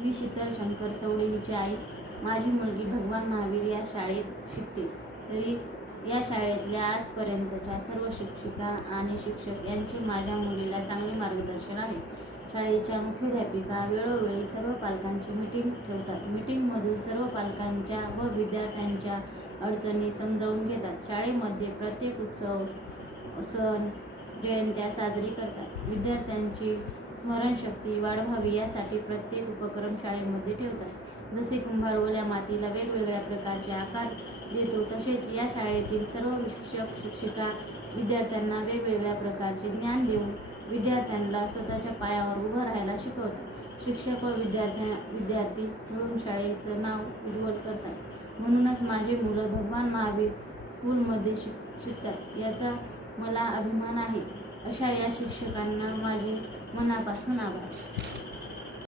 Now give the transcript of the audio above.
मी शीतल शंकर सवडे हिची आई. माझी मुलगी भगवान महावीर या शाळेत शिकते. तरी या शाळेतल्या आजपर्यंतच्या सर्व शिक्षिका आणि शिक्षक यांचे माझ्या मुलीला चांगले मार्गदर्शन आहे. शाळेच्या मुख्याध्यापिका वेळोवेळी सर्व पालकांची मीटिंग ठेवतात. मीटिंगमधून सर्व पालकांच्या व विद्यार्थ्यांच्या अडचणी समजावून घेतात. शाळेमध्ये प्रत्येक उत्सव, सण, जयंत्या साजरी करतात. विद्यार्थ्यांची स्मरणशक्ती वाढवावी यासाठी प्रत्येक उपक्रम शाळेमध्ये ठेवतात. जसे कुंभार ओल्या मातीला वेगवेगळ्या प्रकारचे आकार देतो, तसेच या शाळेतील सर्व शिक्षक शिक्षिका विद्यार्थ्यांना वेगवेगळ्या प्रकारचे ज्ञान देऊन विद्यार्थ्यांना स्वतःच्या पायावर उभं राहायला शिकवतात. शिक्षक व विद्यार्थी मिळून शाळेचं नाव उज्ज्वल करतात. म्हणूनच माझी मुलं भगवान महावीर स्कूलमध्ये शिकतात याचा मला अभिमान आहे. अशा या शिक्षकांना माझे मनापासून आभार.